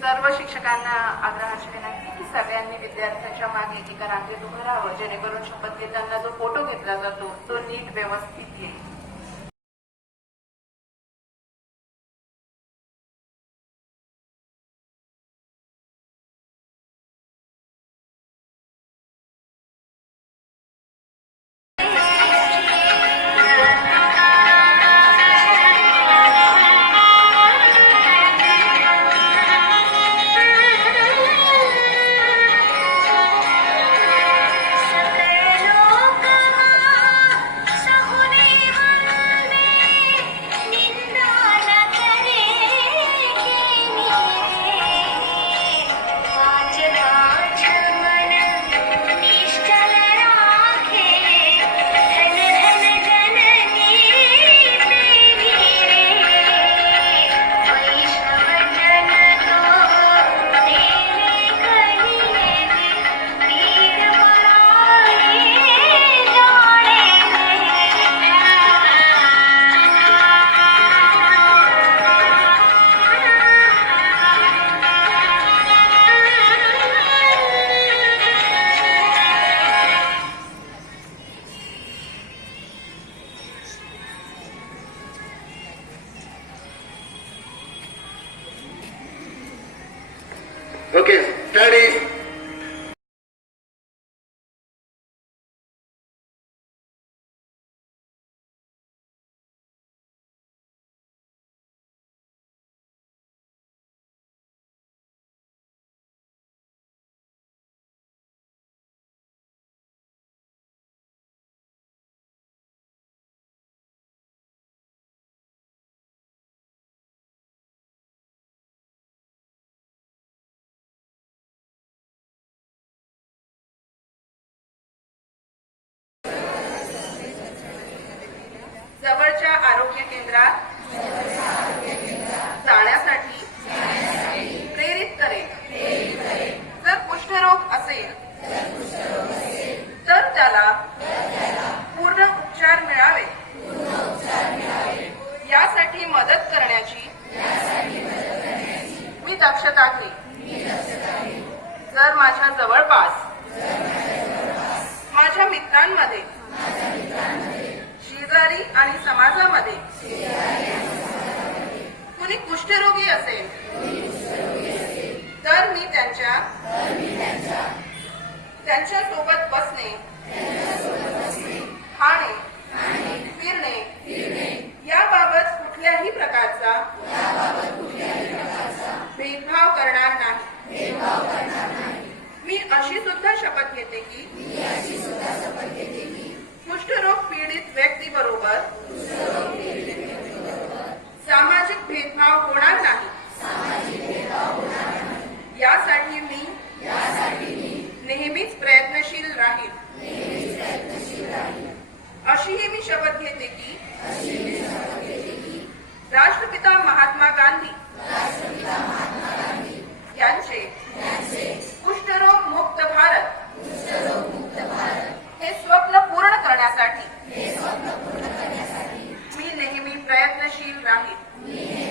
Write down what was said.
सर्व शिक्षकांना आग्रहाची विनंती की सगळ्यांनी विद्यार्थ्यांच्या मागे एका रांगेत उभं राहावं जेणेकरून शपथ घेताना जो फोटो घेतला जातो तो नीट व्यवस्थित येईल. Okay, study जवळच्या आरोग्य केंद्रात जाण्यासाठी प्रेरित करेल. जर कुष्ठरोग असेल तर त्याला पूर्ण उपचार मिळावे. यासाठी मदत करण्याची मी दक्षता घेईन. जर माझ्या जवळपास माझ्या मित्रांमध्ये आणि समाजामध्ये. कुणी कुष्ठरोगी असेल तर मी त्यांच्या त्यांच्यासोबत बसणे खाणे फिरणे याबाबत कुठल्याही प्रकारचा भेदभाव करणार नाही. मी अशी सुद्धा शपथ घेते की मी शपथ घेते की राष्ट्रपिता महात्मा गांधी यांचे कुष्ठरोग मुक्त भारत हे स्वप्न पूर्ण करण्यासाठी मी नेहमी प्रयत्नशील राहील